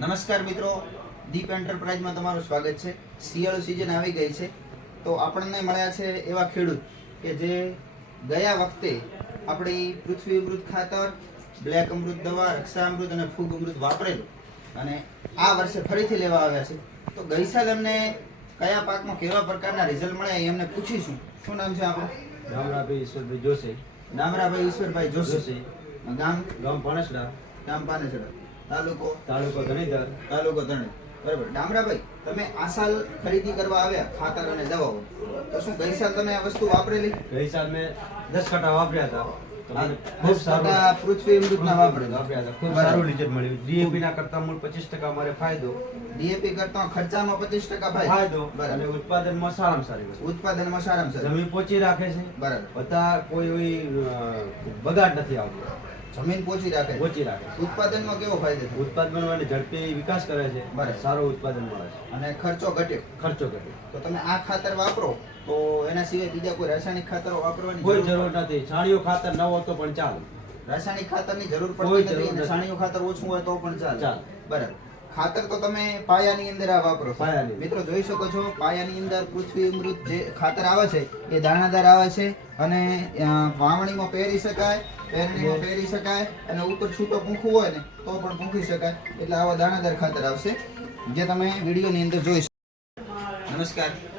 નમસ્કાર મિત્રો દીપ એન્ટરપ્રાઇઝમાં તમારું સ્વાગત છે. શિયાળુ સિઝન આવી ગઈ છે. તો આપણને મળ્યા છે એવા ખેડૂત કે જે ગયા વખતે આપણી પૃથ્વી અમૃત ખાતર બ્લેક અમૃત દવા રક્ષા અમૃત અને ફૂગ અમૃત વાપરેલું અને આ વર્ષે ફરીથી લેવા આવ્યા છે. તો ગઈ સાલ એમને કયા પાકમાં કેવા પ્રકારના રિઝલ્ટ મળ્યા એ એમને પૂછીશું. શું નામ છે આપણું? ડામરાભાઈ ઈશ્વરભાઈ જોશી. ડામરાભાઈ ઈશ્વરભાઈ જોશી. ગામ? ગામ પાણસડા ગામ પાનેસરા. તાલુકો. તાલુકો ધણીધર. તાલુકો ધણી. બરાબર. ડામરાભાઈ તમે આ સાલ ખરીદી કરવા આવ્યા ખાતર અને દવાઓ. તો શું ગઈ સાલ તમે આ વસ્તુ વાપરેલી? ગઈ સાલ મેં દસ કટા વાપર્યા હતા. ખૂબ દસ પૃથ્વી અમૃતના વાપર્યા હતા. ખૂબ સારું રિઝલ્ટ મળ્યું. ડીએપી ના કરતા મૂળ પચીસ ટકા મારે ફાયદો. ડીએપી કરતા ખર્ચામાં પચીસ ટકા ફાયદો. અને ઉત્પાદનમાં સારામાં સારી ઉત્પાદનમાં સારામાં સારું. જમીન પોચી રાખે છે. બરાબર. બધા કોઈ બગાડ નથી આવતો. જમીન પોચી રાખે. પોચી રાખે ઉત્પાદનમાં કેવો ફાયદો છે? ઉત્પાદન અને ઝડપી વિકાસ કરે છે. બરાબર. સારો ઉત્પાદન મળે છે. અને ખર્ચો ઘટ્યો. ખર્ચો ઘટે તો તમે આ ખાતર વાપરો તો એના સિવાય બીજા કોઈ રાસાયણિક ખાતરો વાપરવાની કોઈ જરૂર નથી. છાણિયો ખાતર ન હોય તો પણ ચાલે. રાસાયણિક ખાતરની જરૂર પડતી નથી. છાણિયું ખાતર ઓછું હોય તો પણ ચાલે. ચાલે. બરાબર. ખાતર તો તમે પાયાની અંદર આ વાપરો. પાયાની. મિત્રો જોઈ શકો છો પાયાની અંદર પૃથ્વી અમૃત જે ખાતર આવે છે એ દાણાદાર આવે છે અને વાવણીમાં પહેરી શકાય પહેરણીમાં પહેરી શકાય અને ઉપર છૂટો પૂંખું હોય ને તો પણ પૂંખી શકાય એટલે આવા દાણાદાર ખાતર આવશે જે તમે વિડીયોની અંદર જોઈ શકો નમસ્કાર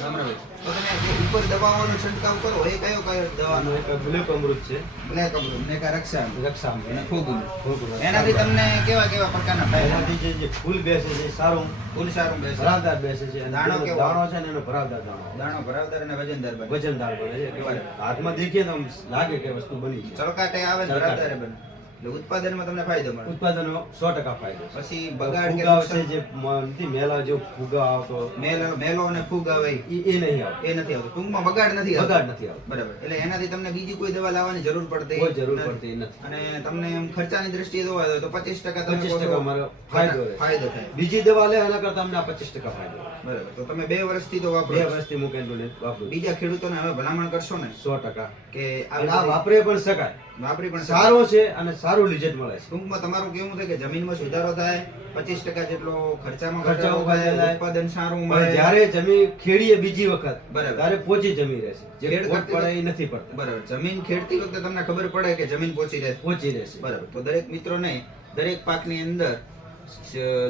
તો તમે જે ઉપર દવાઓનો છંટકાવ કરો એ કયો કયો દવાનો એક બ્લેક અમૃત છે. બ્લેક અમૃત ને કા રક્ષા રક્ષા અને ફૂગ અમૃત. એનાથી તમને કેવા કેવા પ્રકારના ફાયદા? એનાથી જે જે ફૂલ બેસે છે સારું ફૂલ સારું બેસે. ભરાવદાર બેસે છે. દાણો દાણો છે ને એનો ભરાવદાર દાણો. દાણો ભરાવદાર અને વજનદાર બને. વજનદાર બને છે. હાથમાં દેખીએ તો લાગે કે વસ્તુ બની છે. ચળકાટે આવે ચળકાટે. બને. એટલે ઉત્પાદનમાં તમને ફાયદો મળે. ઉત્પાદનો સો ટકા ફાયદો પછી બગાડ કે નુકસાન- જે નથી મેલા ફુગા આવતો. મેલો મેલો અને ફૂગ આવે એ એ નહીં આવતો. એ નથી આવતું. ટૂંકમાં બગાડ નથી આવતો. બગાડ નથી આવતો. બરાબર. એટલે એનાથી તમને બીજી કોઈ દવા લાવવાની જરૂર પડતી કોઈ જરૂર. પડતી નથી. અને તમને એમ ખર્ચાની દ્રષ્ટિએ જોવા જાય તો પચીસ ટકા તમે 25% કહો ફાયદો રહે. ફાયદો થાય. બીજી દવા લે એના કરતા તમને પચીસ ટકા ફાયદો બરાબર. તો તમે બે વર્ષથી તો વાપરો બે વર્ષથી મૂકેલું વાપરો બીજા ખેડૂતોને હવે ભલામણ કરશો ને? સો ટકા. કે આ વાપરે પણ શકાય. વાપરી પણ સારો છે અને સારું રિઝલ્ટ મળે છે. ટૂંકમાં તમારું કેવું છે કે જમીનમાં સુધારો થાય પચીસ ટકા જેટલો ખર્ચામાં થાય થાય. ઉત્પાદન સારું મળે. જ્યારે જમીન ખેડીએ બીજી વખત બરાબર. ત્યારે પોચી જમીન રહેશે. જે ખેડ પડે એ નથી પડતી. બરાબર. જમીન ખેડતી વખતે તમને ખબર પડે કે જમીન પોચી રહેશે. પોચી રહેશે. બરાબર. તો દરેક મિત્રોને દરેક પાકની અંદર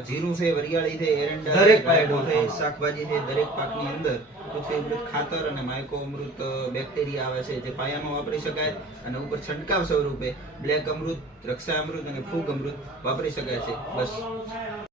જીરું છે વરિયાળી છે એરંડા દરેક પાક છે શાકભાજી છે દરેક પાકની અંદર પૃથ્વી અમૃત ખાતર અને માઇકો અમૃત બેક્ટેરિયા આવે છે જે પાયામાં વાપરી શકાય અને ઉપર છંટકાવ સ્વરૂપે બ્લેક અમૃત રક્ષા અમૃત અને ફૂગ અમૃત વાપરી શકાય છે. બસ.